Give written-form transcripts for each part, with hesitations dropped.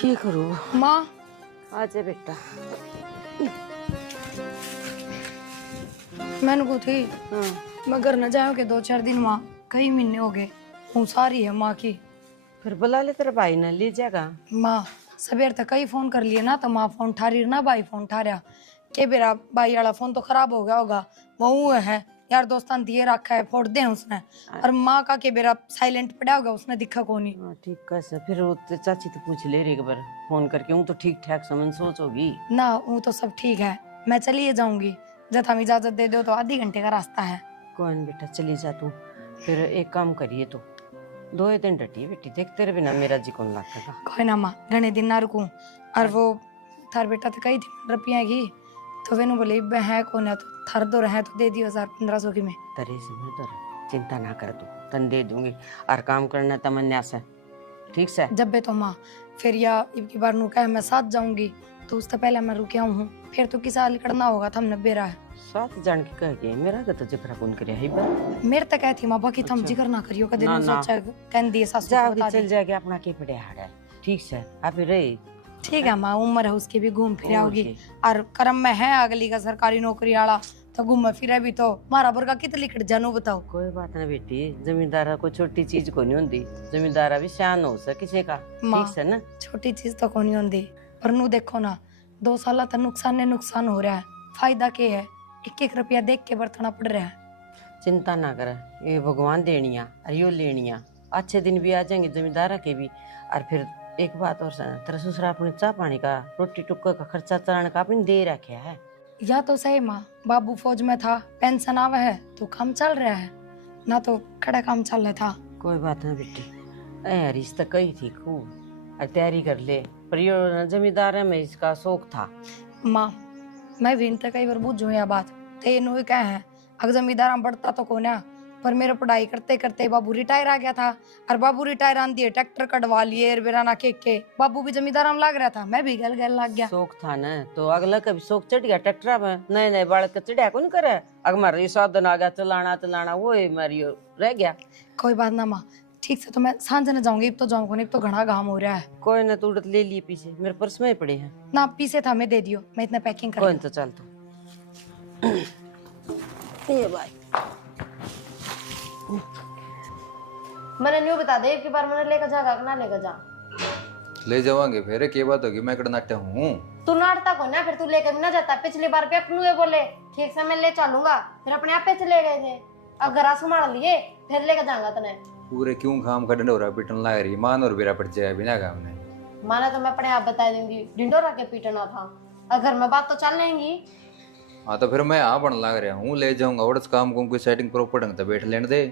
क्या करूँ माँ आजा बेटा। मैंने को थी हाँ मैं घर न जाऊँ के 2-4 दिन माँ कई महीने हो गए हूँ सारी है माँ की। फिर बुला ले तेरा भाई ना ले जाएगा। माँ सवेर तक कई फोन कर लिए ना तो माँ फोन उठा रही ना भाई फोन उठा रहा के बेरा भाई वाला फोन तो खराब हो गया होगा वो है यार दोस्तान दिए रखा है फोड़ दे उसने और माँ का के बेरा साइलेंट पड़ा होगा उसने दिखा को नहीं। हाँ ठीक कैसे फिर वो चाची तो पूछ ले रही एक बार फोन करके हूँ तो ठीक ठाक समझ सोच होगी ना वो तो सब ठीक है मैं चलिए जाऊंगी जब हम इजाजत दे दो तो आधे घंटे का रास्ता है। कौन बेटा चली जा तू। फिर एक काम करिए तो 2 दिन डटी बेटी देख तेरे बिना मेरा जी कौन लगता। कोई ना माँ घने दिन ना रुकूं और वो थार बेटा तो कही थी रुपया की तो वेनु बोले है कौन है तो थार दो रहे तो दे दियो 1500 की में तरे से मैं तो चिंता ना कर तू तन दे दूंगी और काम करना तमन्या से ठीक से। जब बे तो माँ फिर या इनकी बार नु कहे मैं साथ जाऊंगी तो उससे पहले मैं रुके हूँ फिर तो किसा निकलना होगा था हमने बेरा है साथ जान के कह के मेरा तो जिक्र कौन करे है बा मेरे तक कहती माँ बाकी तुम अच्छा। जिक्र ना करियो कदे ना, नु ना। सोचा कह दिए सासू जा को बता चल दी। जाके अपना के पड़े हाड़ है ठीक से आप रे ठीक है माँ उम्र है उसकी भी घूम फिर और आओगी की। और कर्म में है अगली का सरकारी नौकरी वाला तो घूम फिर भी तो मारा बुरका कितनी लिखट जानू बताओ। कोई बात ना बेटी जमींदारा को छोटी चीज को नहीं होती जमींदारा भी शान हो सके किसी का माँ ठीक से ना। छोटी चीज तो कोनी होती पर नु देखो ना 2 साल तक नुकसान हो रहा है फायदा के है 1-1 रुपया देख के बरतना पड़ रहा है। चिंता ना कर ये भगवान देनिया और यो लेनिया अच्छे दिन भी आ जाएंगे जमींदारा के भी। और फिर एक बात और सुना तेरा ससुरा अपने चाह पानी का रोटी टुक्का का खर्चा चलाने का अपने दे रखा है। या तो सही माँ बाबू फौज में था पेंशन आवा है तो काम चल रहा है ना तो खड़ा काम चल रहा था। कोई बात ना बेटी ए रिश्ता कही थी खूब और तैयारी कर ले पर यो जमींदार में इसका शौक था। माँ मैं भी इनते कई बार बुझू यह बात ते नु क्या है अगर जमींदार बढ़ता तो कोना पर मेरा पढ़ाई करते करते बाबू रिटायर आ गया था और बाबू रिटायर आन दिए ट्रैक्टर कटवा लिए बेराना के बाबू भी जमींदार में लग रहा था मैं भी गल गल लग गया। शौक था ना तो अगला का भी शौक चढ़ गया ट्रैक्टर में नए नए बालक का चढ़िया कौन करे अगर मारे साधन आ गया चलाना वो मारी रह गया। कोई बात ना माँ ठीक से तो मैं सांझ न जाऊंगी अब तो जाऊंगी अब तो घना घाम हो रहा है। कोई ना तू ले लिए पीछे मेरे पर्स में ही पड़े हैं ना पीछे था मैं दे दियो मैं इतना पैकिंग कर कोई तो चल तू ये भाई मैंने न्यू बता दे कि बार मैंने लेकर जाएगा कि ना लेकर जा। ले जावांगे फिर क्या बात होगी मैं नाट्य हूँ। तू नाटक हो ना फिर तू लेकर भी ना जाता पिछली बार पे अपनू ये बोले ठीक से मैं ले चलूंगा फिर अपने आप पे चले गए थे अब घर संभाल लिए फिर लेकर जाऊंगा तने पूरे क्यों खाम का डंडोरा पीटन लग रही मान और बेरा पड़ जाए बिना काम ने माना तो मैं अपने आप बता दूंगी ढिंडोरा के पीटना था अगर मैं बात तो चल लेंगी। हाँ तो फिर मैं यहाँ बन लग रहा हूँ ले जाऊंगा और काम को कोई सेटिंग प्रॉपर ढंग से बैठ लेने दे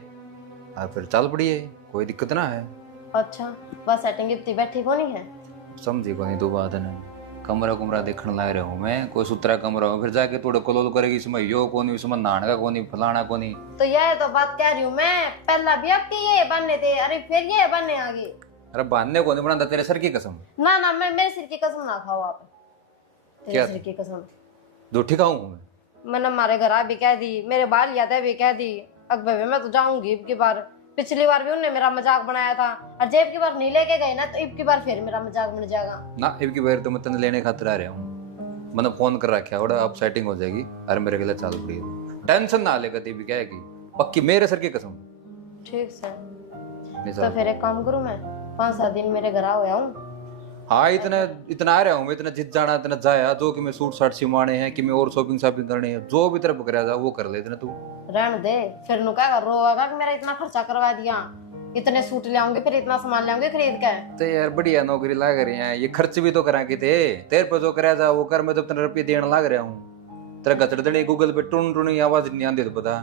और फिर चल पड़िए कोई दिक्कत ना है। अच्छा बस सेटिंग इतनी बैठी को नहीं है समझी को नहीं दो बात है कमरा कुमरा देखने लग रहा हूँ मैं कोई सुतरा कमरा हो फिर जाके थोड़ा कलोल करेगी इसमें यो कोनी इसमें नहाने का कोनी फलाना कोनी तो यह तो बात कह रही हूँ मैं पहला भी आपके ये बनने थे अरे फिर ये बनने आगे। अरे बांधने को नहीं बनाता तेरे सर की कसम ना मैं मेरे सिर की कसम ना खाओ आप तेरे क्या? सिर की कसम झूठी खाऊं मैं मैंने हमारे घर भी कह दी मेरे बाल याद भी कह दी अकबर मैं तो जाऊंगी अब की बार पिछली बार भी उन्होंने मेरा मजाक बनाया था और जब की बार नहीं लेके गए ना तो अब की बार फिर मेरा मजाक बन जाएगा ना अब की बार तो मैं तने लेने खातिर आ रहा हूँ मैंने फोन कर रखा है अब सेटिंग हो जाएगी अरे मेरे गले चाल पड़ी टेंशन ना ले कभी भी क्या है कि पक्की मेरे सर की कसम ठीक सर तो फिर एक काम करूं मैं 5-7 दिन मेरे घर आओ हूँ। हाँ इतना आ रहा हूँ मैं इतना जित जाना इतना जाया जो कि मैं सूट साट सिमाने हैं कि मैं और शॉपिंग करनी है जो भी तरफ करा जा वो कर ले इतना तू रहने दे फिर नु क्या रोएगा कि मेरा इतना खर्चा करवा दिया इतने सूट ले आऊंगे फिर इतना सामान ले आऊंगे खरीद के तो यार बढ़िया नौकरी लग रही है ये खर्च भी तो करा के थे तेरे पे जो करा जा वो कर मैं तो इतने रुपये देने लग रहा हूँ तेरा गचड़दड़ी गूगल पे टून टून आवाज नहीं आती तो पता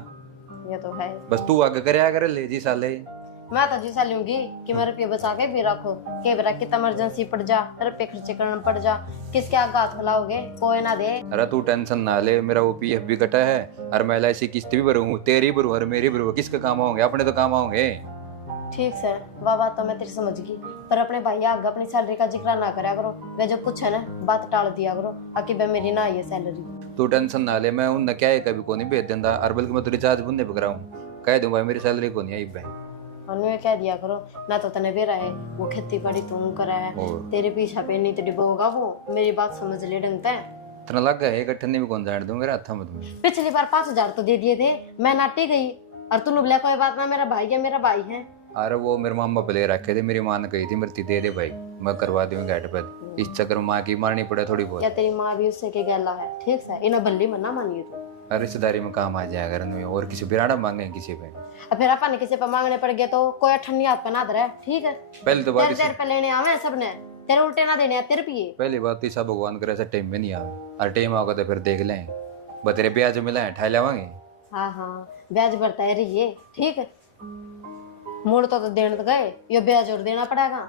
ये तो है बस तू आगे करया कर ले जी साले मैं तो जिसा लूंगी कि मैं रुपये बचा के भी रखो के बेरा कितना इमरजेंसी पड़ जा रुपये खर्चे करना पड़ जा किसके आगे हाथ फैलाओगे कोई ना दे। अरे तू टेंशन ना ले मेरा वो पीएफ भी कटा है और मैं LIC किस्त भी भरूँ तेरी भरू और मेरी भरू किसके काम आओगे अपने तो काम आओगे। ठीक सर वाह बात तो मैं तेरी समझ गई पर अपने भाई आगे अपनी सैलरी का जिक्र ना करा करो वे जो कुछ है ना बात टाल दिया करो आके बे मेरी ना ये सैलरी। तू टेंशन ना ले मैं उन क्या है कभी को नहीं भेज देता और बल्कि मैं तो रिचार्ज बुनने पे कराऊँ कह दूँ भाई मेरी सैलरी को नहीं आई भाई उन्होंने कह दिया करो ना तो तने बेरा है वो खेती बाड़ी तुम करा है और तेरे पीछा पे नहीं तेरी बहू होगा वो मेरी बात समझ ले ढंग से इतना लग गया एक अठन्नी भी कौन जान दूंगा हाथा में तुम्हें। पिछली बार 5,000 तो दे दिए थे मैं नाटी गई और तूने बोला कोई बात ना मेरा भाई है मेरा भाई है। अरे वो मेरे मामा पे ले रखे थे, मेरी माँ ने कही थी मृत्यु दे दे भाई मैं करवा दूंगा गेट पे। इस चक्कर में माँ की मारनी पड़े थोड़ी बहुत। क्या तेरी माँ भी उससे के गला है ठीक से इन्हें भल्ली मना मानिए तो अरे रिश्तेदारी में काम आ जाएगा रन में और किसी बिराड़ा मांगे किसी पे। अब फिर अपन किसी पे मांगने पड़ गए तो कोई अठन्नी हाथ पे ना धरे ठीक है। पहले तो बात तेरे पे लेने आवे सबने तेरे उल्टे ना देने तेरे पिए। पहली बात ईसा भगवान करे ऐसा टाइम में नहीं आवे और टाइम आगा तो फिर देख लें बतेरे ब्याज मिला है ठा लेवांगे। हाँ हाँ ब्याज बढ़ता है रही ठीक है मूड तो देने तो गए ये ब्याज और देना पड़ेगा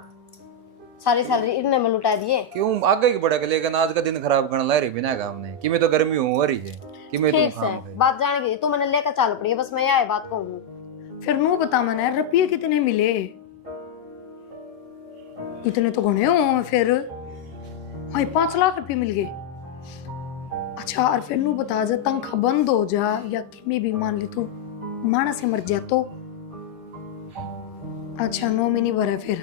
सारी सैलरी इतने में लुटा दिए। क्यों आगे की बढ़ा के लेकिन आज का दिन खराब करना ला रही बिना काम ने कि मैं तो गर्मी हूँ हो रही है कि मैं ठीक तो से बात जान गई तू मैंने लेकर चाल पड़ी है बस मैं यह बात कहूँ। फिर नू बता मैंने रुपये कितने मिले? इतने तो घने हो फिर भाई 5 लाख रुपये मिल गए। अच्छा और फिर नू बता जा तनख्वाह बंद हो जा या किमी भी मान ले तू माना से मर जा तो अच्छा 9 महीने भरे फिर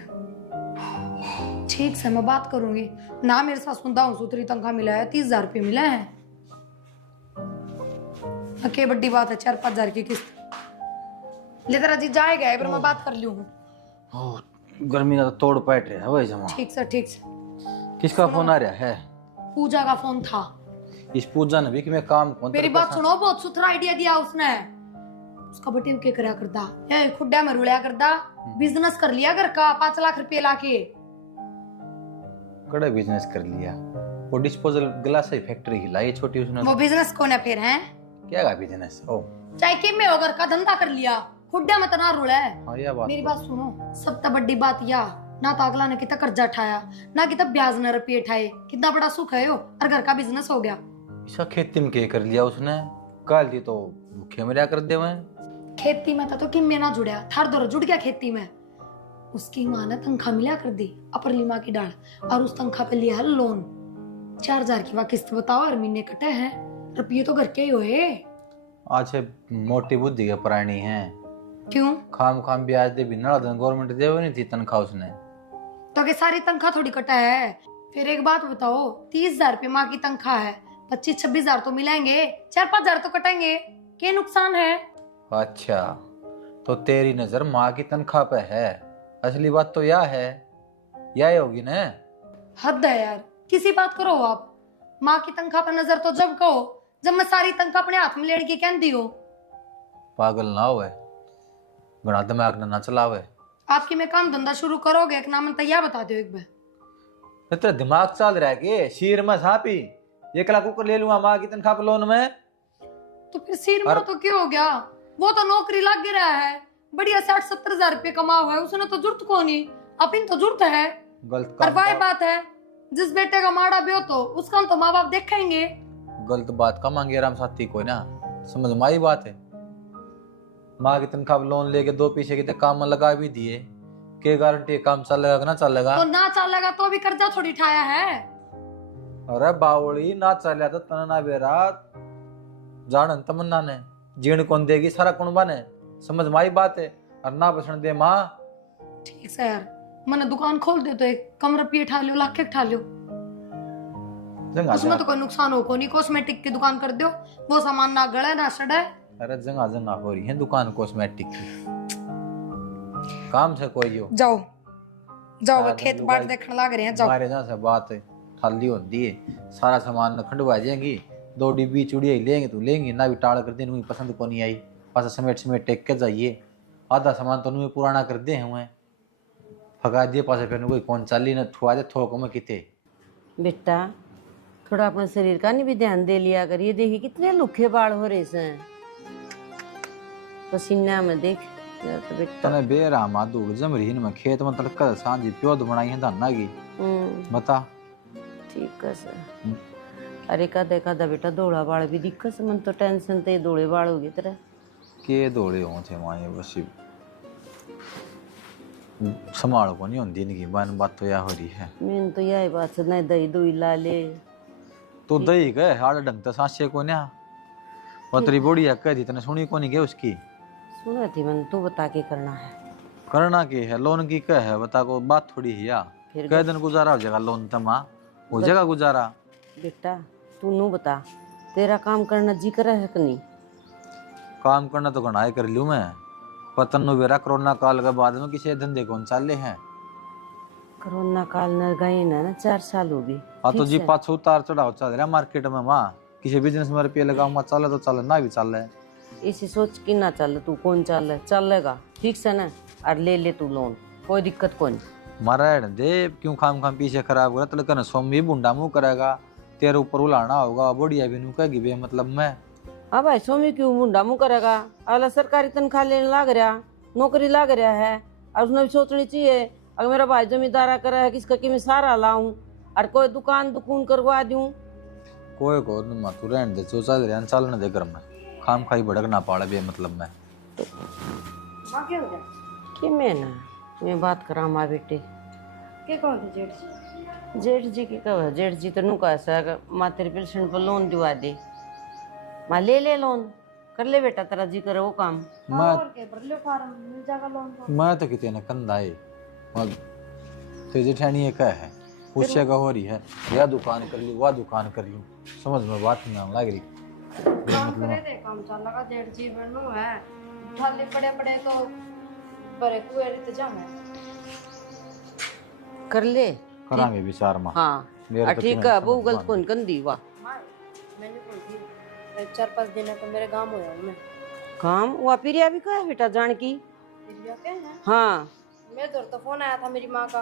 ठीक से मैं बात करूंगी ना मेरे साथ सुनता हूँ सूत्री तनख्वाह मिला है 30,000 रुपये मिला है। क्या बड़ी बात है 4-5 हजार की किस्त ले तेरा जी जाएगा पर मैं बात कर लूँ। गर्मी का तो तोड़ पैट रहा है वही जमा। ठीक से ठीक से किसका फोन आ रहा है? पूजा का फोन था। इस पूजा ने भी कि मैं काम कौन मेरी बात सुनो बहुत सुथरा आइडिया दिया उसने। उसका बटे के करा करता ए खुड्डा में रुलिया करता बिजनेस कर लिया घर का 5 लाख रुपए लाके कड़ा बिजनेस कर लिया। वो डिस्पोजल ग्लास की फैक्ट्री हिलाई छोटी उसने। वो बिजनेस कौन है फिर है क्या का बिजनेस? ओ चाहे के में होकर का धंधा कर लिया खुड्डा में तना रुला है। हाँ ये बात मेरी बात सुनो सबसे बड़ी बात या ना तो अगला ने कितना कर्जा उठाया ना कितना ब्याज न रुपये उठाए कितना बड़ा सुख है यो और घर का बिजनेस हो गया। इसका खेती में क्या कर लिया उसने? काल दी तो भूखे मरिया कर दे वह। खेती में तो किम में ना जुड़या थार दौर जुड़ गया खेती में। उसकी माँ ने तनख्वाह मिला कर दी अपर लीमा की डाल और उस तनख्वाह पे लिया है लोन 4,000 की वह किस्त बताओ और महीने कटे हैं रुपये तो घर के ही हुए। आज मोटी बुद्धि के प्राणी हैं। क्यों खाम ब्याज दे भी नड़ा गवर्नमेंट दे नहीं थी तनख्वाह उसने तो के सारी तनख्वाह थोड़ी कटा है। फिर एक बात बताओ 30,000 रुपये माँ की तनख्वाह है 25-26 तो मिलेंगे 4-5 हजार तो कटेंगे क्या नुकसान है? अच्छा तो तेरी नजर माँ की तनख्वाह पे है। असली बात तो यह है यह होगी ना। हद है यार किसी बात करो आप। माँ की तनख्वाह पर नजर तो जब कहो जब मैं सारी तनख्वाह अपने हाथ में लेने की कहती हो। पागल ना होवे बड़ा दिमाग ना चलावे। आपकी मैं काम धंधा शुरू करोगे एक नाम तैयार बता दो एक बार। तेरा दिमाग चल रहा है कि शीर में झापी 1 लाख ऊपर ले लूंगा माँ की तनख्वाह पे लोन में। तो फिर सिर में तो क्यों हो गया? वो तो नौकरी लग रहा है बढ़िया 60-70 हजार रुपये कमा हुआ है उसने तो जरूरत को नहीं अपन तो जरूरत है। गलत और वही काम बात है जिस बेटे का माड़ा भी हो तो उसका तो माँ बाप देखेंगे। गलत बात का मांगे राम साथी कोई ना समझ माई बात है। माँ की तनख्वाह पे लोन लेके 2 पीछे के काम में लगा भी दिए के गारंटी काम चलेगा कि ना चलेगा? तो ना चलेगा तो भी कर्जा थोड़ी उठाया है। अरे बावड़ी ना चलिया तो तना ना बेरा जानन तमन्ना ने जीण कौन देगी सारा कौन बने समझ माई बात है। और ना बसण दे माँ ठीक से यार मैंने दुकान खोल दे तो 1 कम रुपये उठा लियो लाख उठा लियो उसमें तो कोई नुकसान हो को नहीं। कॉस्मेटिक की दुकान कर दो वो सामान ना गड़े ना सड़े। अरे जंगा हो रही है दुकान कॉस्मेटिक की काम से कोई हो जाओ जाओ हाँ, खेत तो बाड़ भाई, देखने लग रहे हैं जाओ। हमारे जहाँ से बात थाली होती है सारा सामान खंडवा जाएंगी 2 डिब्बी चूड़िया लेंगे तो लेंगे ना भी टाड़ कर दे मुझे पसंद को नहीं आई पास समेट टेक के जाइए आधा सामान तो उन्हें पुराना कर दे हुए फगा दिए पास फिर कोई कौन चाली न थुआ दे थोक में किते। बेटा थोड़ा अपने शरीर का नहीं भी ध्यान दे लिया कर। ये देखिए कितने लुखे बाल हो रहे हैं पसीना में देख तो बेटा तने बेरामा दूर जमरीन में खेत में तड़का सांझी प्योद बनाई है धाना की बता ठीक है सर। अरे कदा बेटा दौड़ा बाल भी दिक्कत मन तो टेंशन ते दौड़े बाल हो गए तेरा के दौड़े हो थे माए बस संभालो को नहीं होती इनकी बन बात तो यह हो रही है। मैंने तो यही बात से नहीं दही दुई ला ले तो दही गए हाड़ ढंग तो सांसे को ना वो तेरी बुढ़िया कह दी तने सुनी को नहीं गए उसकी सुना थी मैंने तू बता के करना है करना की है, लोन की क्या है बता को, बात थोड़ी है या फिर कई दिन गुजारा हो जाएगा लोन तमा, हो जाएगा गुजारा। बेटा तू नू बता, तेरा काम करना जी करे है कि नहीं? काम करना तो घना ही कर लूँ मैं, पतन नु बेरा कोरोना काल के बाद में किसी धंधे कौन चाले हैं। कोरोना काल न गए ना 4 साल हो गए। हाँ तो ठीक जी से? पाछो उतार चढ़ाव चल रहा मार्केट में माँ, किसी बिजनेस में रुपये लगाऊंगा चले तो चले, ना भी चले। इसी सोच के ना चल, तू कौन चल चलेगा ठीक से ना, और ले ले तू लोन, कोई दिक्कत कौन। मारा दे क्यों खाम खाम पीछे खराब करा, तड़का न सोम भी बुंडा मुंह करेगा, तेरे ऊपर उलाना होगा, बढ़िया भी नू कहेगी बे मतलब मैं। हाँ भाई स्वामी क्यों मुंडा मुंह करेगा, अगला सरकारी तनख्वाह लेने लाग रहा, नौकरी लाग रहा है, और उसने भी सोचनी चाहिए अगर मेरा भाई जमींदारा करे है किसका कि मैं सारा लाऊं और कोई दुकान करवा दूं। कोई को न तू रहने दे, जो चल रहा चलने दे घर में, खाम खाई भड़क ना पाड़े बे मतलब मैं। कि मैं ना मैं बात करा माँ बेटे के कौन थे जेठ जी? जेठ जी की कब है, जेठ जी तो नू कह सक माँ तेरे पेशेंट पर लोन दिवा दे, माँ ले ले लोन, कर ले बेटा तेरा जी करे वो काम। मैं तो कितने न कंधा है, तेजे ठहनी क्या है, उससे का हो रही है, या दुकान कर लूँ, वह दुकान कर लूँ, समझ में बात नहीं आने लग रही। काम करे थे, काम चल लगा जेठ जी बनू है, ठाले पड़े पड़े तो बड़े कुएं तो जामे कर ले करांगे विचार माँ। हाँ मेरे तो ठीक तुम्हें है, वो समझ गलत बात कौन कंदी वाह मैंने कोई थी 4-5 दिन तो मेरे गांव होया हूं मैं। काम हुआ पिरिया भी कहा बेटा जान की। दिव्या के हैं? हाँ मेरे दौर तो फोन आया था मेरी माँ का,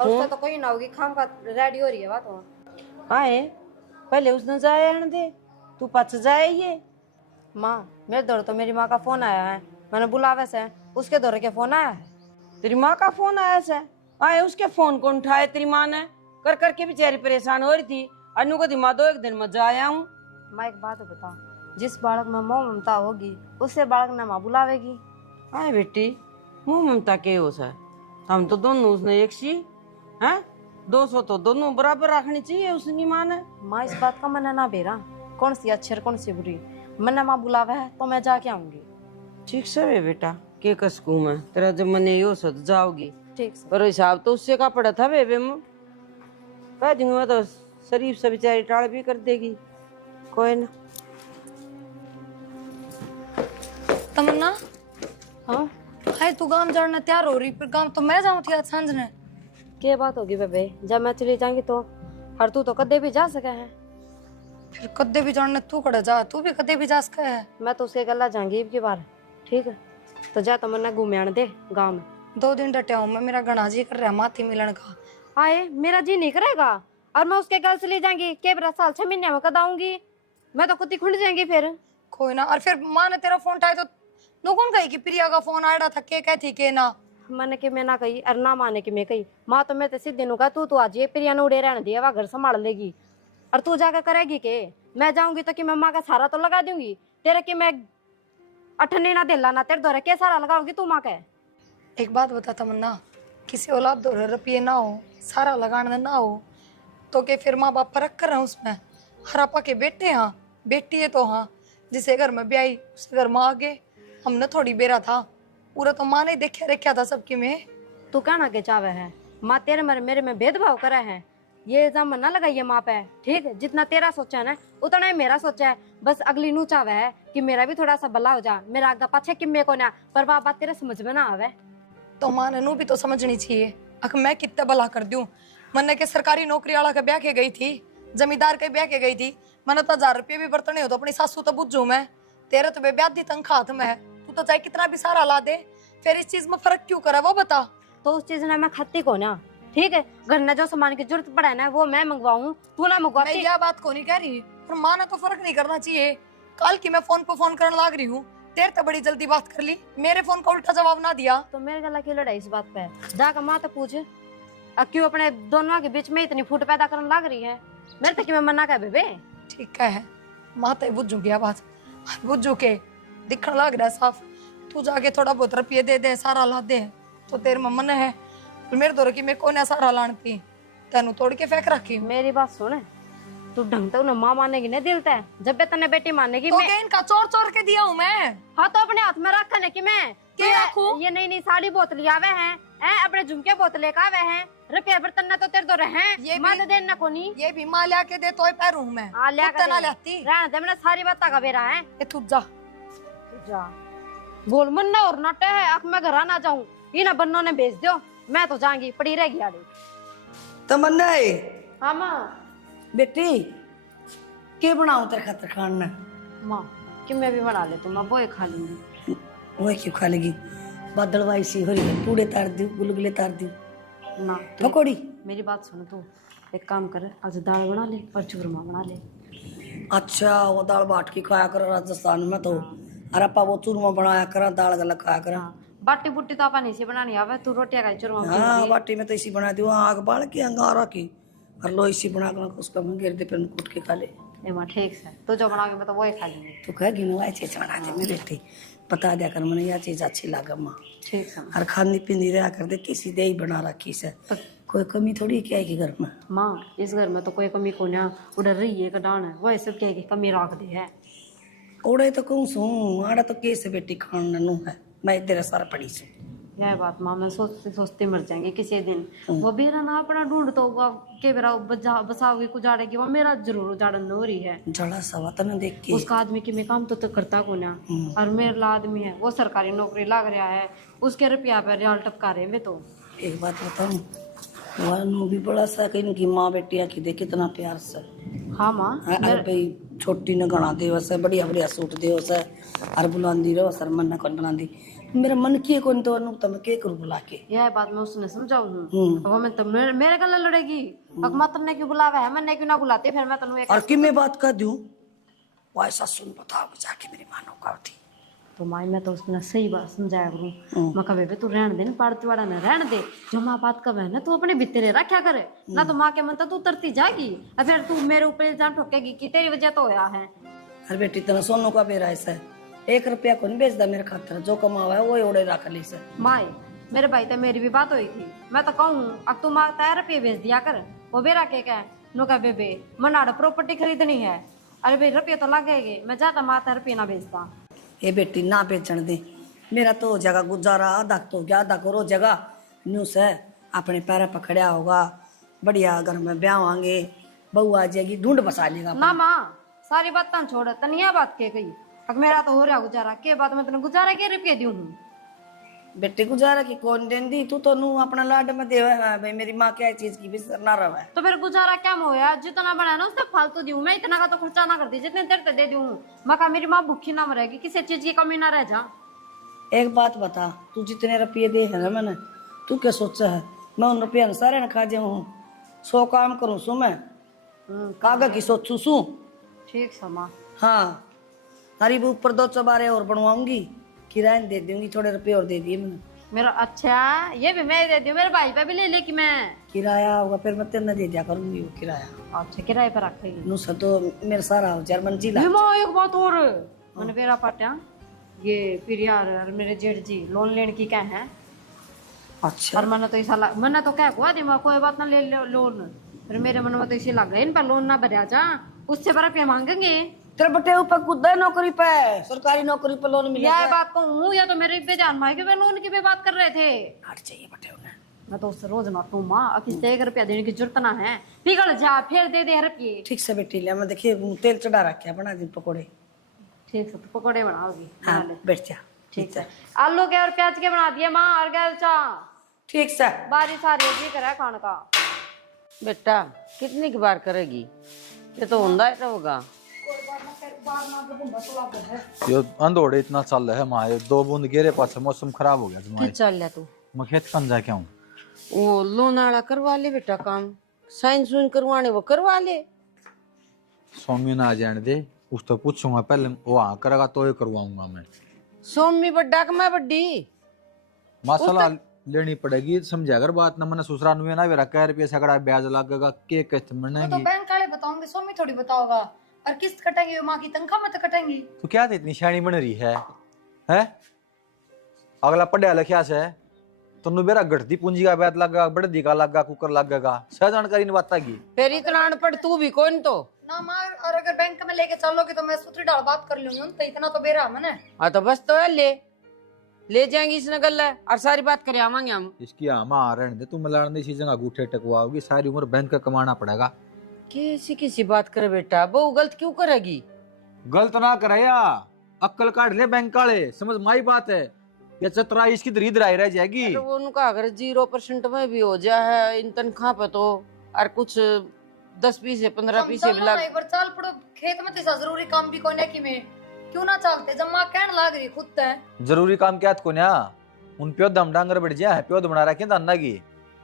और उसका तो कोई ना होगी, खाम का रेडी हो रही है बात वहाँ। आए पहले उसने जाए आने दे, तू पच जाए ये। माँ मेरे दौर तो मेरी माँ का फोन आया है, मैंने बुलावे से उसके दौर के फोन आया है। तेरी माँ का फोन आया से? आए उसके फोन कौन उठाए तेरी माँ ने, कर करके बेचारी परेशान हो रही थी, अनु को दिमाग दो एक दिन में जा आया हूँ। माँ एक बात बता, जिस बालक में मोह ममता होगी उससे बालक ने माँ बुलावेगी। आए बेटी मुँह ममता के हो सा, हम तो दोनों उसने एक सी हैं, 200 तो दोनों बराबर रखनी चाहिए उसकी माँ ने। माँ इस बात का मन ना बेरा, कौन सी अच्छी और कौन सी बुरी, मैंने माँ बुलावा है तो मैं जाके आऊंगी। ठीक से वे बेटा के कसकू में तेरा जब मन यो सद जाओगी, ठीक से। पर हिसाब तो उससे का पड़ा था बेबे मुँह कह दूंगी मैं तो शरीफ से बेचारी टाड़ भी कर देगी, कोई ना। तमन्ना हाँ हाय तू गांव जाना तैयार हो रही, पर गांव तो मैं जाऊँ थी आज सांझ ने। क्या बात होगी बेबे, जब मैं चली जाऊंगी तो, और तू तो कदे भी जा सके है। फिर कदे भी जाने तू कड़े जा, तू भी कदे भी जा सके है। मैं तो उसके गला जाऊंगी अब की बार, ठीक है तो जा तमन्ना घूमे आने दे गाँव में। 2 दिन डटे हूँ मैं, मेरा घना जी कर रहा माथी मिलन का। आए मेरा जी नहीं करेगा, और मैं उसके घर चली जाऊंगी के बरा साल 6 महीने में कद आऊंगी, मैं तो कुत्ती खुंड जाएंगी फिर। कोई ना, और फिर माँ ने तेरा फोन उठाया तो नो कौन कही कि प्रिया का फोन आया था, के कहती के ना। मैंने कि मैं ना कही और ना माने कि मैं कही, माँ तो मैं तो सीधे नु कहा तू आज ये प्रिया ने उड़े रहने दिया, वह घर संभाल लेगी, और तू जाकर करेगी के। मैं जाऊंगी तो कि मैं माँ का सारा तो लगा दूंगी, तेरे कि मैं अठन्नी ना दिला ना तेरे दौरे के सारा लगाऊंगी तू माँ के। एक बात बता तमन्ना, किसी औलाद दो रुपये ना हो, सारा लगाना ना हो, तो के फिर माँ बाप फर्क कर रहे हैं उसमें। हर आपा के बेटे हाँ, बेटी है तो हाँ, जिसे घर में ब्याई उसे घर में आगे, हमने थोड़ी बेरा था, पूरा तो माँ ने देखा रखा था सबकी में। तू कहना के चावे है, माँ तेरे मेरे में भेदभाव करे है, ये इल्जाम ना लगाइए माँ पे, ठीक है। जितना तेरा सोचा है ना उतना ही मेरा सोचा है, बस अगली नू चावे है कि मेरा भी थोड़ा सा भला हो जा, मेरा आगे पाछे कि मेरे को ना, पर वह बात तेरे समझ में ना आवे। तो माँ ने नू भी तो समझनी चाहिए, अगर मैं कितना भला कर दूं। मैंने के सरकारी नौकरी वाला के ब्याह के गई थी, जमींदार के ब्याह के गई थी, मैंने तो 1000 रुपये भी बरतने हो तो अपनी सासू तो बुझू मैं, तेरे तो ब्याह दी तनख्वाह हाथ में है, तू तो चाहे कितना भी सारा ला दे, फिर इस चीज में फर्क क्यों करा वो बता। तो उस चीज ने मैं खाती को ना, ठीक है, घर में जो सामान की जरूरत पड़ा है ना वो मैं मंगवाऊं, तू ना मैं मंगवाती। यह बात को नहीं कह रही, पर माँ ने तो फर्क नहीं करना चाहिए। कल की मैं फोन पे फोन करने लग रही हूँ, तेरे तो बड़ी जल्दी बात कर ली, मेरे फोन का उल्टा जवाब ना दिया। तो मेरे गला की लड़ाई इस बात पे, जाकर माँ तो पूछ क्यों अपने दोनों के बीच में इतनी फूट पैदा करने लग रही है, मेरे तक मैं मना कर बेबे। ठीक है माँ तो बुझू गया बात, बुझू के दिखने लग रहा है साफ, तू जाके थोड़ा बहुत रुपये दे दे, सारा ला दे तो तेरे में मन है, मेरे दौर की मैं कौन सारा लानती, तेनू तोड़ के फेंक रखी। मेरी बात सुन, तू ढंग तो उन्हें माँ मानेगी नहीं दिलता है, जब भी तने बेटी मानेगी तो मैं इनका चोर चोर के दिया हूँ मैं। हाँ तो अपने हाथ में रखा है कि मैं के रखूं? ये नई नई साड़ी बोतली आवे हैं, अपने झुमके बोतले का आवे हैं, रुपया बर्तन ना तो तेरे तो रहे ये मत भी- देना कोनी। ये भी माँ लिया के दे तो पैरूं मैं। हाँ लिया कुत्ता ना लाती। रहने दे, मैंने सारी बात का बेरा है। ये तू जा। जा बोल मन्ना और नटे है, अब मैं घर ना जाऊं, इन बन्नों ने भेज दो, मैं तो जाऊंगी, पड़ी रहेगी आड़ी। तमन्ना है हाँ माँ। बेटी के बनाऊं तेरे खातर खाना? माँ कि मैं भी बना ले, मैं वो खा लूंगी। वही क्यों खा लेगी? बादलवाई सी हो रही है, पूड़े तार दी, गुलगुले तार दी, ना पकौड़ी। मेरी बात सुन, तू एक काम कर, आज दाल बना ले और चूरमा बना ले। अच्छा वो दाल बाट की खाया करो राजस्थान में तो, और अपा वो चूरमा बनाया करा, दाल गला खाया करा। बाटी बुट्टी तो अपन इसी बनानी आवे, तू रोटियां खाई चूरमा हाँ बाटी में तो इसी बना दी, आग बाल की अंगारा की, और लो इसी बना कर उसका मुंह गिर दे, फिर कूट के खा ले। ए माँ ठीक है, तू जो बनाओगी मैं तो वही खा लूंगी। तो कहेगी ना चीज बना दे मेरी बेटी, बता दिया कर मैंने यह चीज अच्छी लगा माँ, ठीक है और खानी पीनी रहा कर दे, किसी दे ही बना रखी से, कोई कमी थोड़ी क्या है कि घर में। माँ इस घर में तो कोई कमी को ना, उधर रही है कडान है, वो सब कहेगी कमी रख दी है। ओड़े तो कहूँ सू आड़ा तो कैसे बेटी खान नू है, मैं तेरा सारा पड़ी से। यह बात माँ मैं सोचते सोचते मर जाएंगे किसी दिन। वो बेरा ना अपना ढूंढ तो के बेरा बसाओगी उजाड़ेगी, वो मेरा जरूर उजाड़न हो रही है। जड़ा सवा तने देख के उसका आदमी की मैं काम तो करता को ना, और मेरा आदमी है वो सरकारी नौकरी लग रहा है, उसके रुपया पे रियाल टपका रहे मैं तो। एक बात बताऊं, वानू भी बड़ा सा कहीं की माँ बेटिया की दे कितना प्यार से। हाँ माँ अरे भाई छोटी ने गणा दे वैसे बढ़िया बढ़िया सूट दे वैसे, और बुलांदी रहो सर मन कौन बनांदी, मेरा मन किए कौन तो अनु तम के करू बुला के। यह बात मैं उसने समझाऊ हूँ, अब मैं तो मेरे गले लड़ेगी, अब मत ने क्यों बुलावा है, मैंने क्यों ना बुलाती, फिर मैं तनु एक और कि मैं बात कर दूं, वो ऐसा सुन बताओ जाके मेरी मानो का थी। तो माई मैं तो उसने सही बात समझाया करूँ, मैं कहे बे तू रहने दे, पाड़ती वाला ने रहने दे, जो माँ बात का है ना तू अपने भीतर रखा करे ना, तो माँ के मन तू उतरती जाएगी, और फिर तू मेरे ऊपर जान ठोकेगी कि तेरी वजह तो होया है। अरे बेटी तेना सोनू का बेरा ऐसा है, 1 रुपया को नहीं बेचता मेरे खातर, जो कमावा है वो ओड़े रख ली से। माई मेरे भाई तो मेरी भी बात हुई थी, मैं तो कहूँ अब तू माँ 3 रुपये बेच दिया कर, वो बेरा के क्या नो का बेबे मनाड़ प्रॉपर्टी खरीदनी है, अरे भाई रुपये तो लगेगे, मैं ज्यादा माँ 3 रुपये ना बेचता। ये बेटी ना बेचन दे, मेरा तो हो जाएगा गुजारा, आधा तो क्या आधा करो जगह न्यूस है, अपने पैर पकड़िया होगा, बढ़िया घर में ब्याह होंगे, बहू आ जाएगी, ढूंढ बसा लेगा। ना माँ सारी बात तन छोड़, तनिया बात के गई, अब मेरा तो हो रहा गुजारा के बात, मैं तेने गुजारा के रुपये दूं हूँ। बेटी गुजारा की कौन देंदी, तू तो नू अपना लाड में देवे है भाई, मेरी माँ क्या चीज की बिस्तर ना रहा है। तो फिर गुजारा क्या होया, जितना बना ना उससे फालतू दूं, मैं इतना का तो खर्चा ना कर दी, जितने तेरे दे दूं, मैं कहा मेरी माँ भूखी ना मरेगी, किसी चीज की कमी ना रह जा। एक बात बता, तू जितने रुपये दे है ना मैंने, तू क्या सोचा है मैं उन रुपया सारे न खा जाऊँ, 100 काम करूँ सू मैं, कागज की सोचू सू। ठीक समा। हाँ तारी भी ऊपर 2 चबारे और बनवाऊंगी, किराए दे दूंगी, थोड़े रुपए और दे दिए मैंने। मेरा अच्छा ये भी मैं दे दूं, मेरे भाई पे भी ले ले कि मैं किराया होगा फिर मैं तेरे दे दिया करूंगी वो किराया। अच्छा किराए पर रखेगी। नु तो मेरा सारा जर्मन जिला। ये माँ एक बात और, मैंने मेरा पाटा ये फिर यार मेरे जेठ जी लोन लेने की क्या है, अच्छा और मैंने तो ऐसा मैंने तो क्या हुआ दिमाग कोई बात ना ले लोन, फिर मेरे मन में तो इसे लग गया इन पर लोन ना भरिया जा, उससे बड़ा रुपया मांगेंगे। तेरे बटे ऊपर कूदा नौकरी पे, सरकारी नौकरी पे लोन मिलेगा। यह बात कहूँ या तो मेरे पे ध्यान मांगे वे लोन की भी बात कर रहे थे। हट चाहिए बटे उन्हें। मैं तो उससे रोज मारता हूँ माँ, किसी से 1 रुपया देने की जरूरत ना है, पिघल जा फिर दे दे रुपये। ठीक से बेटी ले, मैं देखिए तेल चढ़ा रखे बना दी पकोड़े। ठीक है तो पकौड़े बनाओगी, हाँ बना ले। बैठ जा। ठीक है आलू के और प्याज के बना दिए माँ, और गैल चा ठीक से। बारिश आ रही है, ठीक है खाने का। बेटा कितनी की बार करेगी, ये तो होंदा है होगा। यो अंधोड़े इतना चल रहा है माँ, 2 बूंद गिरे पास मौसम खराब हो गया फिर तुम्हारे। चल ले तू, मैं खेत कन जाके आऊँ। वो लोन वाला करवा ले बेटा काम, साइन सुइन करवाने वो करवा ले। सौम्य ना आ जाने दे, उस तो पूछूंगा पहले, वो हाँ करेगा तो ही करवाऊंगा मैं। सोमी बड्डा का मैं बड्डी माशाल्लाह लेनी पड़ेगी, समझा अगर बात ना, मैंने सुसरा नुए ना मेरा कह रुपये सगड़ा ब्याज लगेगा, के किस्त वो तो मनेगी। बैंक वाले बताओगे, सोमी थोड़ी बताओगा, और किस्त कटेंगे माँ की तनख्वाह में तो कटेंगी। तो क्या थी इतनी शानी बन रही है? अगला पढ़िया लिखिया से तो मेरा घटती पूंजी का ब्याज लगा, बढ़ती का लगा, कुकर लगेगा, सह जानकारी नहीं बात की। फिर इतना अनपढ़ तू भी कौन तो। ना माँ, और अगर बैंक में लेके चलोगे तो मैं सूत्री डाल बात कर लूंगी, तो इतना तो बेरा मैंने। हाँ तो बस तो है ले, ले जाएंगे इसने गल है और सारी बात करे आवांगे हम। इसकी आमा आ रहने दे, तू मिलाने दी जगह अंगूठे टकवाओगी, सारी उम्र बैंक का कमाना पड़ेगा। कैसी किसी बात करे बेटा, बहू गलत क्यों करेगी? गलत ना कराया, अक्कल काट ले बैंक वाले, समझ माई बात है। ये 17 इसकी दरीद रह जाएगी। अरे वो उनका अगर 0% में भी हो जाए इन तनख्वाह पे तो, और कुछ 10 पैसे 15 पैसे भी लग। एक बार चल पड़ो खेत में, तो जरूरी काम भी कोने की में क्यों ना चलते, जब मां कहने लाग रही खुद है। जरूरी काम क्या को ना, उन प्यो दम डांगर बढ़ जाए, प्यो बना रखे अन्ना की।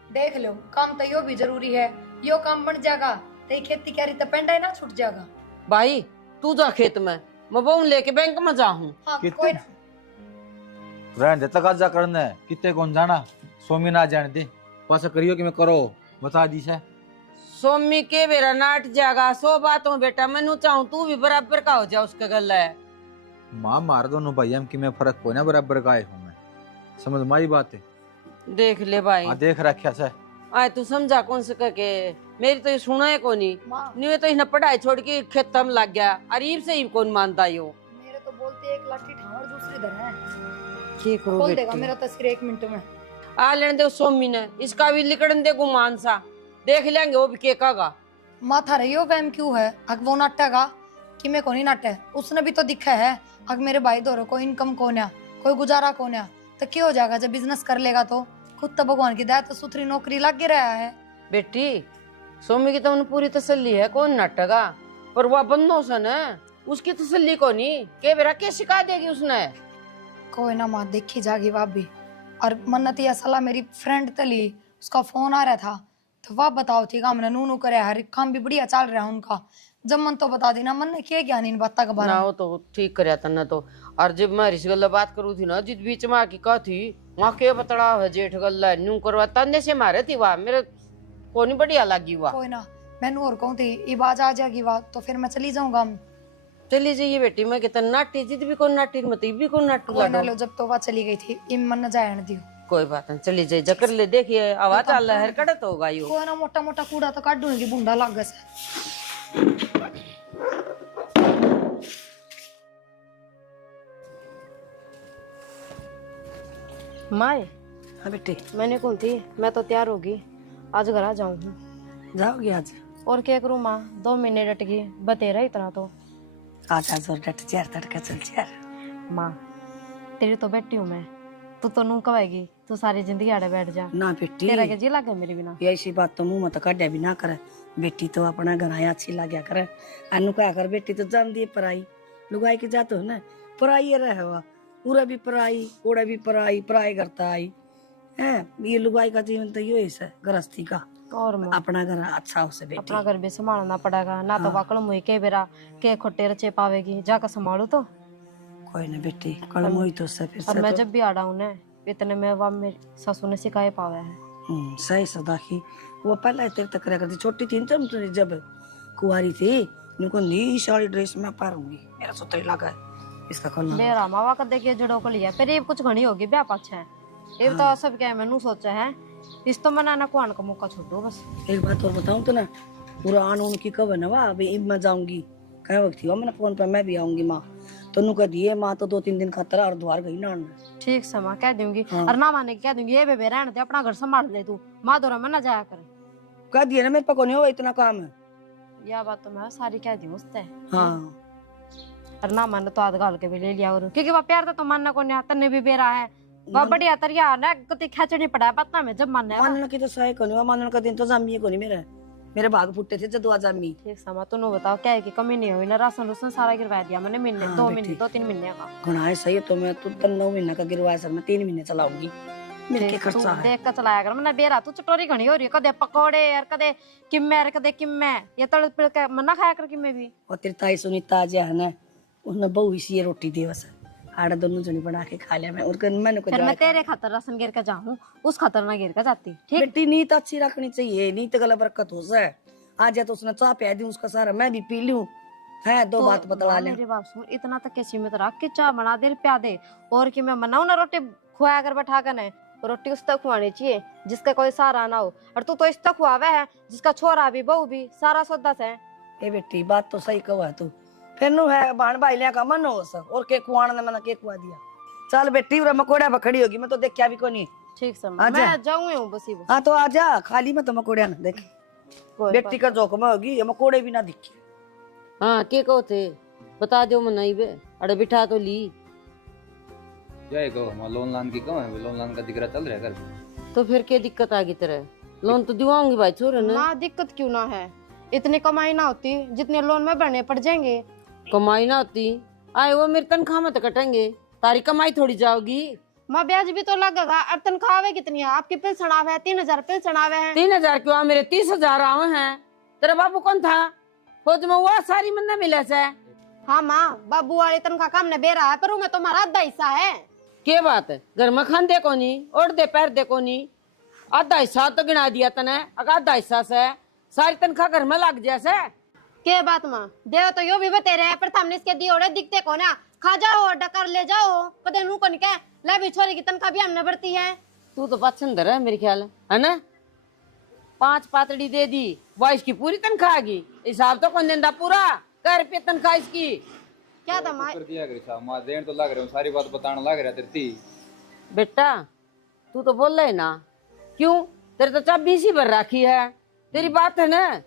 देख लो काम तो यो भी जरूरी है, यो काम बन जाएगा तो खेती क्यारी तो पेंडा ही ना छूट जाएगा। भाई तू जा खेत में, मैं बहू लेके बैंक में जाऊँ। हाँ कितने? कोई ना। रहने दे, तकाजा करना है, कितने कौन जाना, सोमी ना जाने दे, पास करियो कि मैं करो बता दी से। सोमी के बेरा नाट जाएगा 100 बातों बेटा, मैनू चाहूँ तू भी बराबर का हो जा उसका गल है। माँ मार दोनों भाई हम कि मैं फर्क को ना बराबर का हूँ मैं, समझ माई बात है। देख ले भाई, हाँ देख रखा से। आए तू समझा कौन से के, मेरी तो ये सुना है कोनी, माँ नहीं तो इन्हें पढ़ाई छोड़ के खेत में लग गया, अरीब से ही कौन मानता यो। मेरे तो बोलते एक लाठी ठावर दूसरी धर है, की करो खोल देगा बेटी, मेरा तस्वीर 1 मिनट में। आ लेने दे उस सोमी ने, इसका भी लिकड़न दे गुमान सा, देख लेंगे वो भी के कागा। माथा रहियो वहम क्यों है, अग वो नाटेगा कि मैं को नहीं नाटे, उसने भी तो दिखा है। अग मेरे भाई दोनों को इनकम कौन है, कोई गुजारा कौन है, तो क्या हो जाएगा जब बिजनेस कर लेगा तो। खुद तो भगवान की दया तो सुथरी नौकरी लग रहा है। बेटी सोमी की तो उन्हें पूरी तसल्ली है, कौन नाटेगा, पर वह बंदों से न उसकी तसल्ली को नहीं, के बेरा के सिखा देगी उसने। कोई ना माँ देखी जागी भाभी। और मन्नत यह सलाह मेरी फ्रेंड तली, उसका फोन आ रहा था तो वह बताओ थी हमने नू करे, हर काम भी बढ़िया चल रहा है उनका। जब मन तो बता देना, मन ने किया ज्ञान इन बात का बारे ना में। वो तो ठीक करया था ना तो। और जब मैं इस गल्ला बात करू थी ना, जिस बीच में आके कहा थी वहाँ के बतड़ा है जेठ गल्ला न्यू करवा तंदे से मारे थी, वाह मेरे को नहीं बढ़िया लगी वाह। कोई ना, मैंने और कहूँ थी ये बात आ जाएगी वाह तो फिर मैं चली जाऊंगा। चली जाइए बेटी, मैं कहता नाटी जिद भी कौन नाटी मत भी कौन नाटू कोई ना लगा। लो, जब तो वह चली गई थी इन मन न जाए दियो। कोई बात नहीं, चली जाइए जकर ले, देखिए आवाज चल रहा है कड़त होगा यो। कोई ना मोटा मोटा कूड़ा तो काट दूंगी, बूंदा लग गया से। माए हाँ बेटी, मैंने कौन थी, मैं तो तैयार होगी, आज घर आ जाऊँ। जाओगी आज? और क्या करूँ माँ, 2 महीने डट गई, बतेरा इतना तो। आज आज और डट चार तड़का चल चार। माँ तेरी तो बेटी हूँ मैं, तू तो नू कहेगी तू सारी जिंदगी आड़े बैठ जा, ना बेटी, तेरा क्या जी लगे मेरे बिना। ये ऐसी बात तो मुंह मत काढ़िया भी ना करे। बेटी तो अपना घर आया अच्छी लाग्या करे, अनु क्या कर, बेटी तो जान दी पराई लुगाई के जाते हो ना, पराई रहे हुआ, पूरा भी पराई ओड़ा भी पराई, पराई करता आई है। ये लुगाई का जीवन तो ये है गृहस्थी का, और माँ अपना घर अच्छा हो से बेटी। अपना घर भी संभालना पड़ेगा ना, तो वाकड़ मुई के बेरा के खोटे रचे पावेगी, जाकर संभालू तो। कोई ना बेटी, कल मोई तो से फिर और से मैं तो जब भी आड़ा हूँ ना, इतने में वह मेरी सासू ने सिखाए पावे है। सही सदाखी। वो पहले तेरे तक करा करती, छोटी थी ना जब कुंवारी थी, उनको नी साड़ी ड्रेस में पारूंगी, मेरा सुतरी लगा है इसका खोलना। बेरा मावा कर देखिए जड़ों को लिया, फिर ये कुछ घनी होगी ब्याह पाछे है, ये तो सब क्या मैनू सोचा है, इस तो मनाना कुआन का मौका छोड़ो बस। एक बात और बताऊं तो ना, पूरा आन उनकी कब है ना, वाह अभी ईद में जाऊंगी, कह वक्त थी मैंने फोन पर मैं भी आऊंगी माँ, तो नु कह दिए माँ तो 2-3 दिन खातर और द्वार गई ना। ठीक से माँ कह दूंगी, हाँ। और ना माने कह दूंगी ये बेबे रहने दे, अपना घर संभाल ले तू, माँ दोरा में ना जाया कर। कह दिए ना मेरे पे को नहीं होगा इतना काम है। यह बात तो मैं सारी कह दी उससे, हाँ और ना माने तो हाथ गाल के भी ले लिया और, क्योंकि वह प्यार तो मानना को नहीं, तन्ने भी बेरा है वह बढ़िया तरिया ना, कति खेचनी पड़ा है पत्ता में जब मानने है। मानना की तो सही को नहीं, मानना का दिन तो जामी को नहीं, मेरे भाग फुटे थे जदुआ जामी। ठीक समा तू बताओ क्या है कि कमी नहीं हुई ना, राशन रूसन सारा गिरवा दिया मैंने महीने, हाँ 2 बेटी। महीने 2-3 महीने का। घना है सही है, तो मैं तो 9 महीने का गिरवाया सर, मैं 3 महीने चलाऊंगी, मेरे के देख तू खर्चा है। देख कर चलाया कर, मैंने बेरा तू चटोरी घनी हो रही है, कदे पकोड़े और कदे किम्मे और कदे किम्मे, ये तड़ पिड़ के मना खाया कर किम्मे भी। और तेरी ताई सुनीता आज है ना, उसने बहु इसी ये रोटी दी बस, आड़ा दोनों जनी बना के खा लिया मैं, और मैंने को फिर मैं जाए तेरे खातर राशन गिर के जाऊं, उस खातर ना गिर के जाती। ठीक बेटी नीत अच्छी रखनी चाहिए, नीत गला बरकत हो जाए। आज या तो उसने चाह पिया दी उसका सारा, मैं भी पी लूं है, दो बात बतला ले। मेरे बाप सुन, इतना तक कैसी में रख के चाह बना दे प्या दे, और कि मैं मनाऊ ना रोटी खुआ कर बैठा कर ने, रोटी उस तक खुआनी चाहिए जिसका कोई सहारा ना हो, और तू तो इस तक खुआवे है जिसका छोरा भी बहू भी सारा सौदा से। ए बेटी बात तो सही कहा है तू, फिर नु है बाण भाई लिया का मन हो सब, और के कुआण ने मैंने के कुआ दिया, चल बेटी उरा मकोड़ा बखड़ी होगी, मैं तो देखा भी कोनी। ठीक से आजा। मैं जाऊंगी हूँ बस ही बस। हाँ तो आजा, खाली में तो मकोड़िया ना देख, कोई बेटी का जोखम होगी, ये मकोड़े भी ना दिखे। हाँ के कहो थे बता दो मनाई बे, अरे बिठा तो ली। जाएगा हम लोन लान की कहाँ है, लोन लान का दिख रहा चल रहा है घर। तो फिर क्या दिक्कत आ गई तेरे, लोन तो दिवाऊंगी भाई छोरे ने। ना दिक्कत क्यों ना है, इतनी कमाई ना होती जितने लोन में भरने पड़ जाएंगे। कमाई ना होती आए वो मेरी तनख्वाह में तो कटेंगे, तारी कमाई थोड़ी जाओगी। माँ ब्याज भी तो लगेगा, और तनख्वाह कितनी है आपकी? पेंशन आवे है 3000 पेंशन आवे है। 3000 क्यों आ, मेरे 30,000 आवे हैं। तेरा बाबू कौन था फौज में, हुआ सारी मन्ना मिले से। हाँ माँ, बाबू वाली तनख्वाह कम ने बेरा है, पर मैं तुम्हारा आधा हिस्सा है। के बात है, घर में खान दे कोनी, ओढ़ दे पैर दे कोनी, आधा हिस्सा तो गिना दिया तने, अगर आधा हिस्सा से सारी तनख्वाह घर में लग जैसे। के बात माँ, देव तो यो भी बतेरे है, पर हमने इसके दिए ओढ़े दिखते को ना, खा जाओ और डकर ले जाओ, कदे नू को निके ले भी छोरी की तनख्वाह भी हमने बढ़ती है। तू तो पसंद है मेरे ख्याल है ना। 5 पातड़ी दे दी, 22 की पूरी तनख्वाह आ गई, हिसाब तो कौन देंदा पूरा, कह रुपये तनख्वाह इसकी। क्या था माँ? कर दिया कर हिसाब, मां देन तो लग रहे हो, सारी बात बताने लग रहा तेरी। बेटा तू तो बोल रहे ना, क्यों तेरे तो चाबी सी भर रखी है, तेरी बात है ना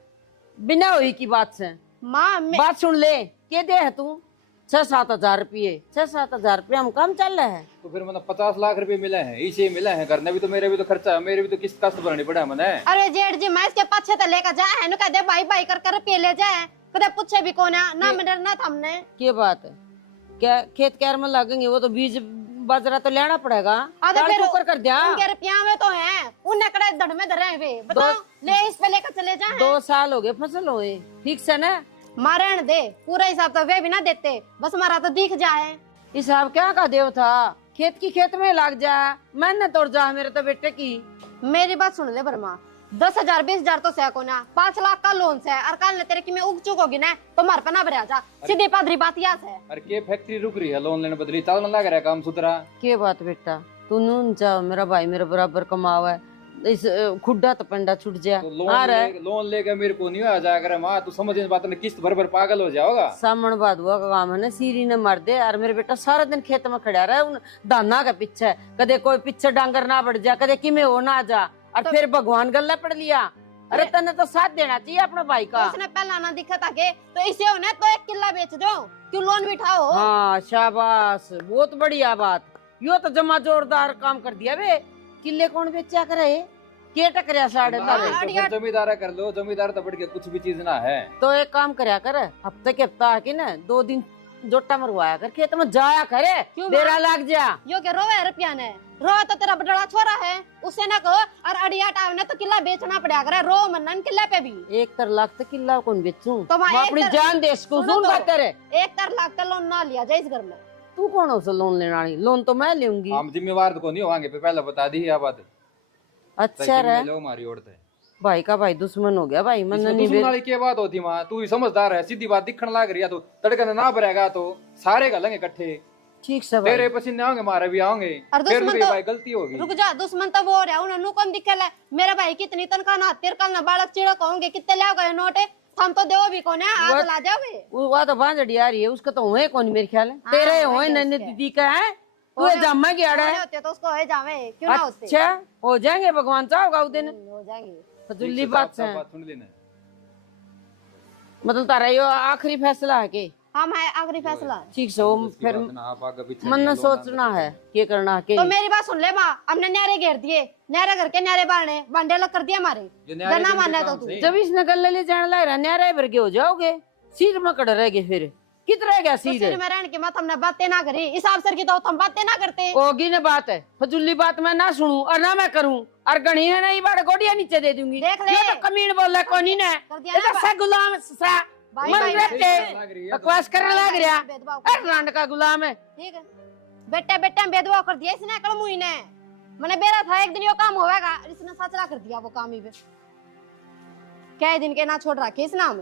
बिना हुई की बात से। माँ बात सुन ले, के दे है तू 6-7 हजार रुपये, 6-7 हजार रुपये हम कम चल रहे हैं। तो फिर मतलब 50 लाख रुपए मिले हैं, इसे मिले हैं, करने भी तो मेरे भी तो खर्चा है, मेरे भी तो किस्त कास्त भरनी पड़ा है मैंने। अरे जेठ जी मैं इसके पाछे तो लेकर जाए है, कह दे भाई भाई कर कर पे ले जाए, कदे पूछे भी कौन है ना, मैं डरना था हमने। के बात है, क्या खेत कैर में लगेंगे, वो तो बीज बाजरा तो लेना पड़ेगा, दाल ठोकर कर दिया। उनके रुपया में तो है, उन्हें कड़े धड़ में धरे वे, बताओ ले इस पे लेकर चले जाए। 2 साल हो गए फसल हुए, ठीक से ना मारे दे, पूरा हिसाब तो वे भी ना देते, बस हमारा तो दिख जाए। हिसाब क्या का देव था, खेत की खेत में लग जाए, मेहनत तोड़ जा मेरे तो बेटे की। मेरी बात सुन ले बर्मा, 10,000 20,000 तो सह को ना, 5 लाख का लोन से, और कल ने तेरे की मैं उग चुक होगी ना, तो मार पे ना भरा जा, सीधी पादरी बात याद है। अरे के फैक्ट्री रुक रही है, लोन लेने बदली चलने लग रहा है काम सुथरा। के बात बेटा, तू नून जा, मेरा भाई मेरे बराबर कमावा, इस खुड्डा तो पंडा छूट जा। तो लोन लेके मेरे को नहीं आ जाया करे माँ, तू समझ इस बात में, किस्त भर भर पागल हो जाओगा। सामन बाद हुआ का काम है ना, सीरी ने मार दे, और मेरे बेटा सारा दिन खेत में खड़ा रहा उन दाना के पीछे, कदे कोई पीछे डांगर ना बढ़ जा, कदे किमे हो ना जा, और फिर भगवान गल्ला पड़ लिया। अरे तने तो साथ देना चाहिए अपने भाई का। उसने पहला ना दिखा था के, तो इसे होने तो 1 किला बेच दो, क्यों लोन बिठाओ। हाँ शाबाश, बहुत बढ़िया बात, यो तो जमा जोरदार काम कर दिया बे। किले कौन बेचा करे, के टकरिया साढ़े जमींदार कर लो, जमींदार तो बढ़ के कुछ भी चीज ना है। तो एक काम करया कर, हफ्ते के हफ्ता आके ना 2 दिन जोटा मरवाया कर, खेत में जाया करे, डेरा लग जा। यो के रोवे रुपया ने, रोवे तो तेरा बड़ा छोरा है, उससे ना कहो, और अड़िया टाव ने तो किला बेचना पड़ा करे, रो मनन किले पे भी 1 लाख तो किला कौन बेचूं, तो मैं अपनी जान दे इसको सुन खाते रे। 1 लाख का लोन ना लिया जाए इस घर में। तू कौन हो उसे लोन लेने वाली, लोन तो मैं लूंगी। हम जिम्मेवार तो नहीं होंगे, पहले बता दी है बात। अच्छा रे, लो हमारी ओर है, भाई का भाई दुश्मन हो गया भाई, मन नहीं दुश्मन वाली क्या बात होती माँ, तू ही समझदार है, सीधी बात दिखने लग रही है, तो तड़कन ना भरेगा तो सारे गलेंगे इकट्ठे, ठीक से तेरे पसीने आओगे, मारे भी आओगे, और फिर दुश्मन भी तो भाई गलती होगी। रुक जा, दुश्मन तो वो रहा, उन्हें कौन दिखे ले, मेरे भाई कितनी तनख्वाह ना तेरे कल ना बालक चिड़क होंगे, कितने ले गए नोट, हम तो देव भी कौन है, आज ला जाओगे। वो तो बांझड़ी आ रही है, उसका तो हुए कौन मेरे ख्याल है, तेरे हुए नन्हे दीदी का है, तू जम्मा गया है। होते तो उसको हो जावे, क्यों ना होते। अच्छा हो जाएंगे, भगवान चाहोगा उस दिन, हो जाएंगे। फजुल्ली बात से बात सुन लेना, मतलब तारा यो आखिरी फैसला है के। हाँ मैं आखिरी फैसला है। ठीक से वो फिर मन न सोचना है क्या करना है तो मेरी बात सुन ले माँ, हमने न्यारे घेर दिए, न्यारे घर के न्यारे बारने बांडे लग कर दिया हमारे, डरना मानना है तो तू। जब इसने गले ले जाने लग रहा न्यारे भर के हो जाओगे, सिर में कड़ रह गए, फिर कित रह गया तो सिर सिर में रहने के मत हमने बातें ना करी, इस अवसर की तो हम बातें ना करते। होगी ना बात है, फजुल्ली बात मैं ना सुनूं और ना मैं करूं, और गणी है नहीं बाड़ गोड़िया नीचे दे दूंगी। देख ले। ये तो कमीन बोल रहा कोनी ने, कर दिया ये तो सा गुलाम सा भाई मर भाई रहते बकवास करने लग रहा, भेदभाव अरे रांड का गुलाम है। ठीक है, बेटे बेटे भेदभाव कर दिया इसने, कल मुई ने मैंने बेरा था एक दिन यो काम होगा, इसने सचला कर दिया वो काम ही पे, क्या दिन के ना छोड़ रखे इस नाम।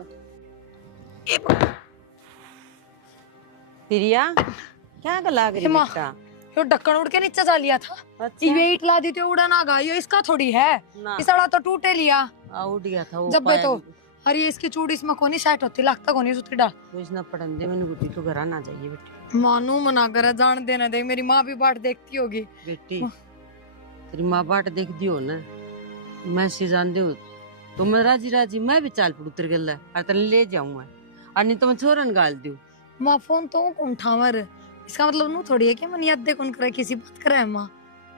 प्रिया क्या गला रही माँ, बेटा, यो ढक्कन उड़ के नीचे जा लिया था, अच्छा ये ईट ला दी तो उड़ा ना गा, यो इसका थोड़ी है, ना इसड़ा तो टूटे लिया उड़ गया था वो जब तो अरे ये इसकी चूड़ी इसमें कोनी सेट होती, लगता कोनी सुतरी डाल। वो इसना पढ़न दे मैंने गुटी तो घर आना चाहिए बेटी। मानू मना कर जान देना दे, मेरी माँ भी बाट देखती होगी। बेटी तेरी माँ बाट देख दियो ना, मैं से जान दे तो मैं राजी राजी मैं भी चाल पड़ू तेरे गल्ला और तेरे ले जाऊंगा और नहीं तो मैं छोरन गाल दूं। माँ फोन तो उठावर, इसका मतलब नू थोड़ी है कि मन याद दे कौन करे किसी बात करे माँ।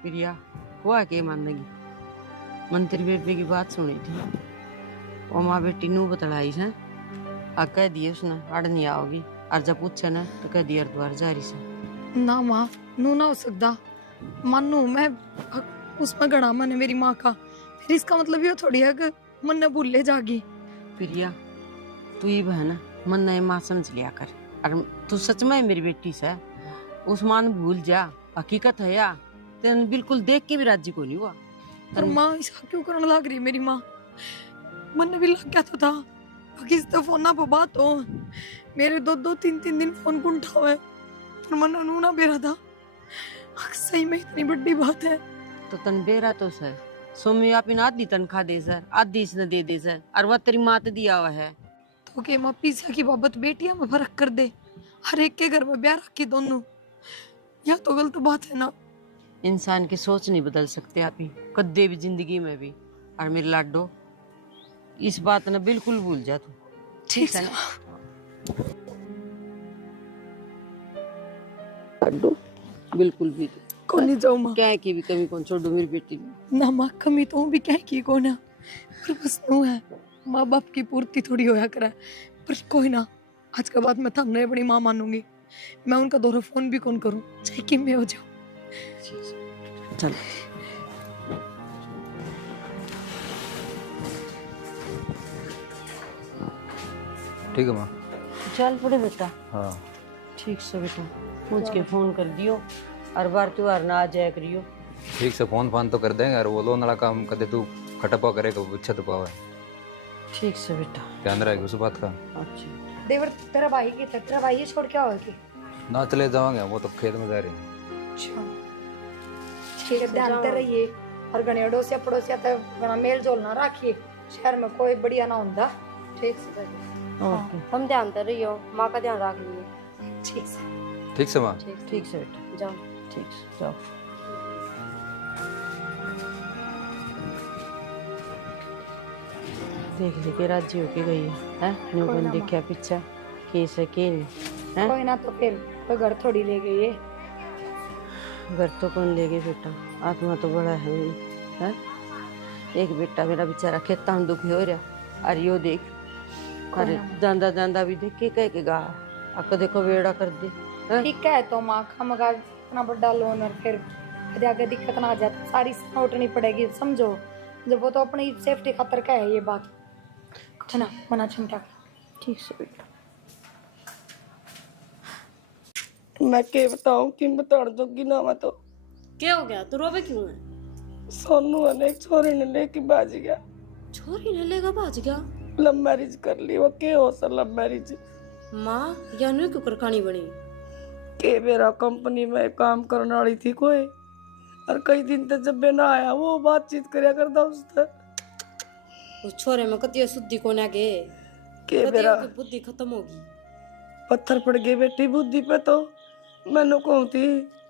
प्रिया हुआ के मानेगी, मन तेरी बेटे की बात सुनी थी, वो माँ बेटी नू बतलाई है, आ कह दिए उसने अड़ नहीं आओगी, और जब पूछे ना तो कह दिया द्वार जारी से। ना माँ नू ना हो सकता, मानू मैं उसमें गड़ा मन है मेरी माँ का, फिर इसका मतलब ये थोड़ी है कि मन ने भूले जागी। प्रिया तू ही बहन मन ने माँ समझ लिया कर, और तू सच में मेरी बेटी से उस माँ ने भूल जा, हकीकत है या तेन बिल्कुल देख के भी राजी को नहीं हुआ। पर माँ ऐसा क्यों करने लग रही मेरी माँ, मन ने भी लग गया तो था किस तो फोन ना पे बात हो, मेरे दो तीन दिन फोन को उठाओ है, पर मन नू ना बेरा था। सही में इतनी बड़ी बात है तो तन बेरा तो सर सोमी आप इन आधी तनख्वाह दे सर, आधी इसने दे दे सर, और वह तेरी माँ दिया हुआ है तो के माँ पिज्जा की बाबत बेटियां में फर्क कर दे, हर एक के घर में ब्याह रखी दोनों, यह तो गलत बात है ना। इंसान की सोच नहीं बदल सकते आप ही कद्दे भी जिंदगी में भी, और मेरे लाडो इस बात ना बिल्कुल भूल जा तू, ठीक है ना लाडो, बिल्कुल भी कौन नहीं जाऊँ माँ, क्या की भी कमी कौन छोड़ो मेरी बेटी ने। ना माँ कमी तो भी क्या की को ना, पर बस नू है माँ बाप की पूर्ति थोड़ी होया करे, पर कोई ना आज के बाद मैं थाने बड़ी माँ मानूंगी, मैं उनका दोहरा फोन भी कौन करूँ चाहे कि मैं हो जाऊँ। चल ठीक है माँ। चल पड़े बेटा। हाँ ठीक से बेटा पूछ के फोन कर दियो, हर बार त्योहार ना आ जाया करियो। ठीक से फोन फान तो कर देंगे, और वो लोन वाला काम कदे तू खटपा करेगा वो अच्छा तो पावा, ठीक से बेटा ध्यान रहेगा उस बात का। अच्छा देवर तेरा भाई की था, तेरा भाई छोड़ क्या होगी। ना चले जाओगे वो तो खेत में जा रहे हैं। अच्छा ठीक है, ध्यान ते रहिए, और गने अड़ोसिया पड़ोसिया ते गना मेल जोल ना रखिए, शहर में कोई बढ़िया ना होता। ठीक से रहिए। ओके तुम ध्यान दे रही हो, माँ का ध्यान रख लिए। ठीक से। ठीक से माँ। ठीक से बेटा जाओ। ठीक से जाओ। देख लेके राजी होके गई है न्यू बन देखा पीछा केस है के नहीं है, कोई ना तो फिर कोई घर थोड़ी ले गई है। घर तो कौन ले गए बेटा, आत्मा तो बड़ा है मेरी है। एक बेटा मेरा बेचारा खेता में दुखी हो रहा, और यो देख अरे जांदा जांदा भी देख के कह के गा आका देखो बेड़ा कर दे हैं? ठीक है तो माँ का मगा इतना बड़ा लोन, और फिर यदि आगे दिक्कत ना आ जाए तो सारी उठनी पड़ेगी, समझो। जब वो तो अपनी सेफ्टी खातर का है ये बात, है ना मना चिंता। ठीक से बेटा। मैं के बताऊं कि बता दोगी ना, मैं तो क्या हो गया, तू रोवे क्यों है। सोनू ने एक छोरी ने लेके भाज गया, छोरी ने लेगा भाज गया। लव मैरिज कर ली, वो के हो सर लव मैरिज। माँ या न्यू क्यों कर कहानी बनी। के मेरा कंपनी में काम करने वाली थी कोई, और कई दिन तक जब ना आया वो बातचीत करया करता उससे। उस छोरे में कतिया शुद्धि को ना के मेरा बुद्धि खत्म होगी। पत्थर पड़ गए बेटी बुद्धि पे, तो मैंने कहूँ थी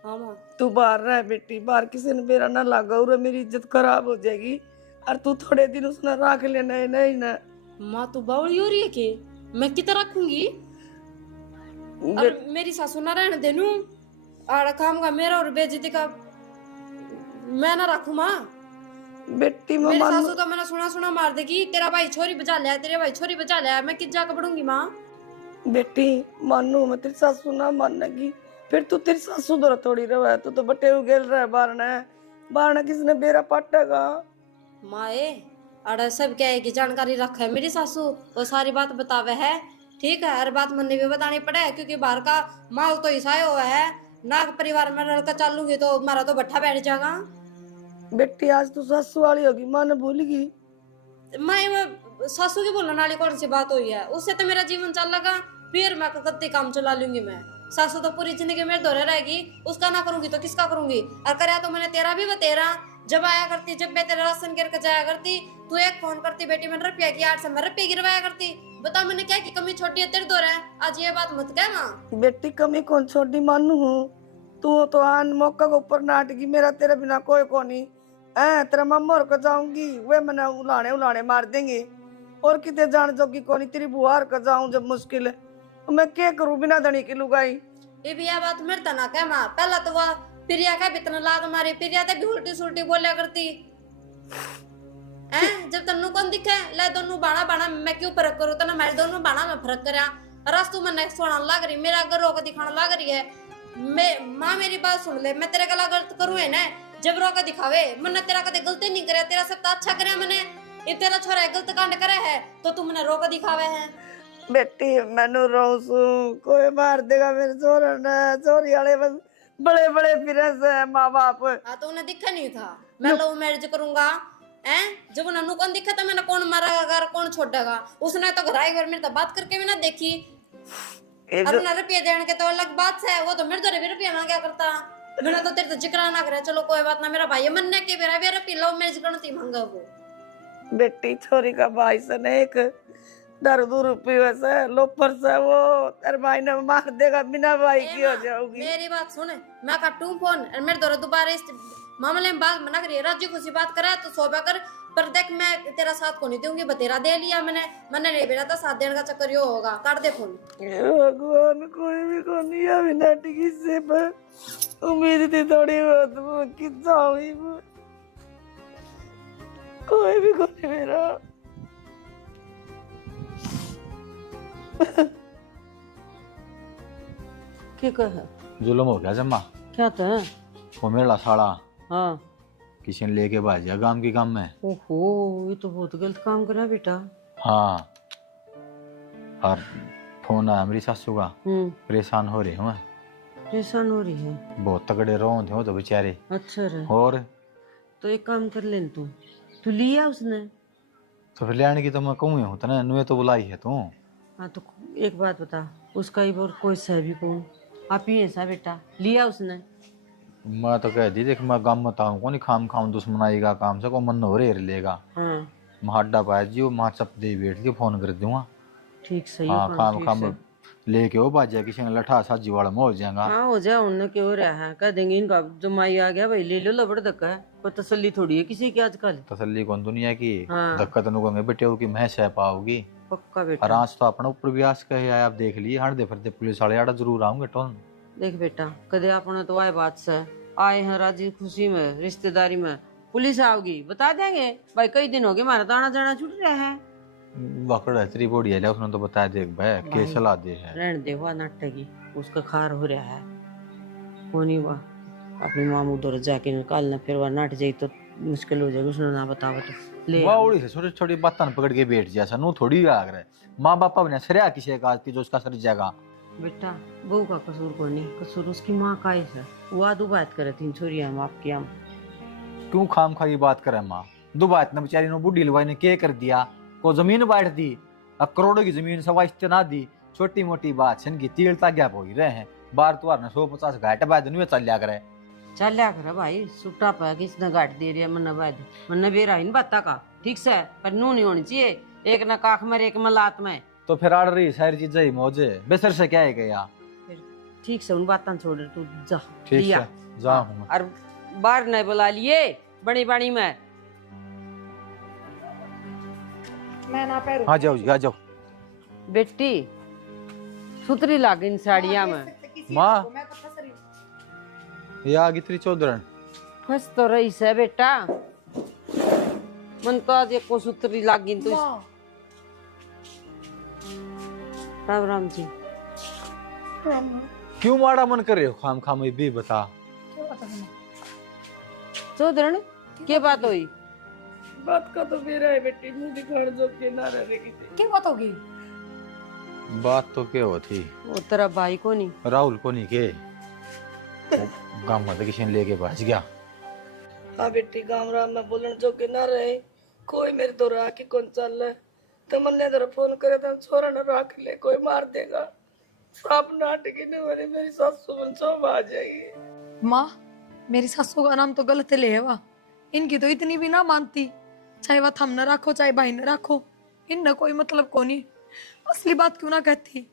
हाँ माँ तू बाहर रह बेटी, बाहर किसी ने मेरा ना लागा और मेरी इज्जत खराब हो जाएगी, और तू थोड़े दिन उसने रख लेना है। नहीं ना माँ तू बावली हो रही है के, मैं कितना रखूंगी, और मेरी सासू ना रहने देनू आड़ा काम का मेरा और बेइज्जती का मैं ना रखू। माँ बेटी मेरी में सासू तो मैंने सुना मार देगी, तेरा भाई छोरी बजा लिया, तेरे भाई छोरी बजा लिया, मैं किस जाकर पढ़ूंगी। माँ बेटी मानू मैं तेरी सासू ना मानेगी, फिर तू तेरी सासू दर थोड़ी रहा, तू तो बटे उगेल रहा है बारना किसने बेरा पाटेगा। माँ अरे सब क्या है कि जानकारी रखा है मेरी सासू, वो सारी बात बतावे है। ठीक है, हर बात मन्ने भी बतानी पड़े, क्योंकि बाहर का माल तो ईसाया हुआ है, नाग परिवार में लड़का चालूंगी तो मारा तो भट्ठा बैठ जाएगा। बेटी आज तू सासू वाली होगी, माँ ने भूलेगी। मैं सासू की बोलने वाली कौन सी बात हुई है, उससे तो मेरा जीवन चल लगा, फिर मैं कत्ती काम चला लूंगी। मैं सासू तो पूरी जिंदगी मेरे दोहरे रहेगी, उसका ना करूंगी तो किसका करूंगी। और कराया तो मैंने तेरा भी बतेरा, जब आया करती, जब मैं तेरा राशन करके जाया करती, तू एक फोन करती बेटी मैंने रुपया की 8 से मैं रुपये गिरवाया करती। बता मैंने क्या की कमी छोटी है तेरे दौर है, आज ये बात मत कह माँ। बेटी कमी कौन छोटी मानू हूँ, तू तो आन मौका के ऊपर नाटकी, मेरा तेरे बिना कोई कोनी है। तेरा मामा और को जाऊंगी वे मैंने उलाने उलाने मार देंगे, और कितने जान जोगी कोनी। तेरी बुआ और को जाऊं जब मुश्किल है, तो मैं क्या करूं बिना धनी की लुगाई। ये भी यह बात मेरे तना कह माँ। पहला तो वह प्रिया का बितना लात मारी, प्रिया तो भी उल्टी सुल्टी बोलिया करती हैं। जब तन्नू कौन दिखे ले दोनों बाणा बाणा मैं क्यों फर्क करूं, तना मेरे दोनों बाणा में फर्क करया। रास्तू में नेक्स्ट सोना लग रही, मेरा अगर रोक दिखाना लग रही है। मैं माँ मेरी बात सुन ले, मैं तेरे गला गलत करूँ है ना, जब रोका दिखावे मैंने तेरा कदे गलती नहीं करे, तेरा सब तो अच्छा करे मैंने। ये तेरा छोरा गलत कांड करे है तो तू मैंने रोका दिखावे है। बेटी मैनू रोसू कोई मार देगा मेरे छोरा ने, चोरी वाले बस बड़े बड़े फिरे से माँ बाप। हाँ तो उन्हें दिखा नहीं था मैं लव मैरिज करूंगा हैं। जब उन्हें कौन दिखा था मैंने कौन मारेगा कौन छोड़ेगा। उसने तो घर आई घर मेरे तो बात करके भी ना देखी। और उन्हें रुपये देने के तो अलग बात है, वो तो मेरे द्वारा भी रुपया मांगा करता। मैंने तो तेरे तो जिक्र ना करे, चलो कोई बात ना, मेरा भाई मन ने के मेरा रुपये लव मैरिज करती मांगा वो। बेटी छोरी का भाई से एक दारू दूर पीवे से लोपर से वो तेरे भाई ने मार देगा, बिना भाई की हो जाओगी। मेरी बात सुन, मैं काटूं फोन और मेरे द्वारा दोबारा इस मामले में बात मना करिए। राजी खुशी बात करे तो सोबा कर, पर देख मैं तेरा साथ को नहीं दूंगी, बतेरा दे लिया मैंने नहीं बेटा था साथ देने का चक्कर यो होगा। काट दे फोन। भगवान कोई भी को नहीं अभी नाटकी से पर उम्मीद थी थोड़ी बहुत वो कितना हुई वो कोई भी को नहीं मेरा। क्या कह जुल्म हो गया जम्मा। क्या तो है? वो मेरा साला हाँ। किसी ने लेके भाग गया गांव के काम में। ओहो ये तो बहुत गलत काम करा बेटा। हाँ और फोन आया मेरी सासू का, परेशान हो रहे हैं, परेशान हो रही है, बहुत तगड़े रोन थे वो तो बेचारे। अच्छा रे। और तो एक काम कर ले तू लिया उसने तो फिर लेने की तो मैं कहूँ हूँ तना नुए तो बुलाई है तू। हाँ तो एक बात बता, उसका ही और कोई सह भी कौन आप ही ऐसा बेटा लिया उसने। मैं तो कह दी देख मैं गम बताऊँ कौन खाम खाम दुश्मनाई का काम से को मन हो रे लेगा। हाँ महाडा पाया जी वहाँ चप दे बैठ के फोन कर दूंगा। ठीक सही हाँ है, खाम ठीक खाम से। लेके वो बाजा किसी ने लठा साजी वाला में हो जाएगा। हाँ हो जाए उनने क्यों हो रहा है, कह देंगे इनका जमाई आ गया भाई ले लो लबड़ धक्का है, कोई तसल्ली थोड़ी है किसी की आजकल। तसल्ली कौन दुनिया की। हाँ। धक्का तो नुको में बेटे की मैं सह पाओगी। पक्का बेटा। और आज तो अपना ऊपर व्यास कहे आप देख लिए हट दे फिरते पुलिस वाले आड़ा जरूर आऊंगे टोन। देख बेटा कदे अपने तो आए बात से आए हैं राजी खुशी में रिश्तेदारी में, पुलिस आओगी बता देंगे भाई कई दिन हो गए हमारा तो आना जाना छूट रहा है। वकड़ है तेरी बॉडी है उसने तो बताया देख भाई के सलाह दे है। रहने दे हुआ नाटकी उसका खार हो रहा है होनी हुआ अपनी मामू दौर जाके निकालना, फिर वह नाट जाए तो मुश्किल हो जाएगी। उसने ना बतावा तो ले वाउड़ी से छोटी छोटी बातें पकड़ के बैठ जा सा नो थोड़ी आग रहे माँ बापा ने सरिया किसी का जो उसका सर जाएगा। बेटा बहू का कसूर को नहीं, कसूर उसकी माँ का ही है। वो आदू बात करे थी छोरिया हम आपकी हम क्यों खाम खा की बात करे माँ दो बात ना बेचारी नो बुढ़ी लवाई ने क्या कर दिया, को जमीन बांट दी, अब करोड़ों की जमीन सवा इतना दी, छोटी मोटी बात छन की तीर ताग्या हो ही रहे हैं बार तुआर ने 150 घाट बाद नहीं चल लिया करे। चल लिया कर भाई सुटा पा किसने गाट दे रही मन बाद मन बेरा इन बाता का ठीक से पर नू नहीं होनी चाहिए, एक न काख में एक में लात में। तो फिर आड़ रही सारी चीजें ही मौजे बेसर से क्या है गया। ठीक से उन बातें छोड़ तू जा ठीक लिया है जा हूँ और बाहर नहीं बुला लिए बड़ी बड़ी में। मैं ना पैरू। हाँ जाओ जी आ जाओ। बेटी सुतरी लाग इन साड़िया में माँ ये आ गित्री चौधरन फंस तो रही से बेटा मन तो आज को सुतरी लागी तो राम राम जी। क्यों माड़ा मन कर रहे हो खाम खाम भी बता। चौधरण क्या बात हुई? बात का तो मेरा है बेटी, मुंह दिखाने जो के ना रहने की थी। क्या बात होगी? बात तो क्या हो थी वो तेरा भाई को नहीं राहुल को नहीं के गांव में तो किसी ने लेके भाज गया। हाँ बेटी गाँव राम में बोलन जो के ना रहे, कोई मेरे तो रहा कि कौन चल रहा है तो मन ने जरा फोन करे तो छोरा न रख ले कोई मार देगा। सब नाटकी ने वाली मेरी सासू मन सब आ जाएगी। माँ मेरी सासू का नाम तो गलत ले है वाह, इनकी तो इतनी भी ना मानती। चाहे वह थम न रखो चाहे भाई न रखो, इन न कोई मतलब को नहीं। असली बात क्यों ना कहती,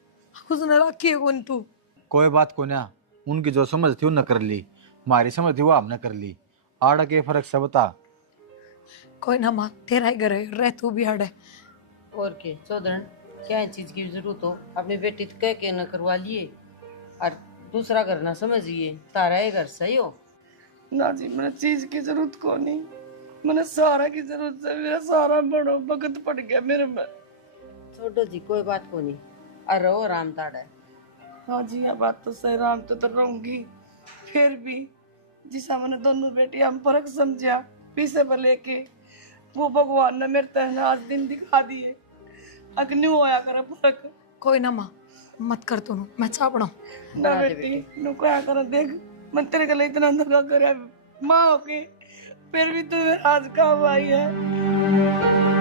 उसने रखी है कौन तू। कोई बात को ना, उनकी जो समझ थी वो न कर ली, हमारी समझ थी वो हमने कर ली। आड़ के फर्क सब बता। कोई ना माँ, तेरा ही घर है, रह तू भी हट है। और के चौधरी क्या चीज की जरूरत हो अपनी बेटी तो कह के न करवा लिए और दूसरा घर ना समझिए, तारा ये घर सही हो ना जी, मैंने चीज की जरूरत को नहीं, मैंने सहारा की जरूरत है। मेरा सहारा बड़ो वक्त पड़ गया मेरे में। छोटो जी कोई बात को नहीं, और रहो आराम ताड़ा। हाँ जी, ये बात तो सही, राम तो रहूंगी। फिर भी जिसा मैंने दोनों बेटी हम फर्क समझा पीछे पर लेके, वो भगवान ने मेरे तहन आज दिन दिखा दिए। अग्नि होया कर फर्क। कोई ना माँ, मत कर तू, मैं चाह पड़ा। ना बेटी नु क्या कर, देख मैं तेरे गले इतना धोखा कर माँ होके, फिर भी तू आज काम आई है।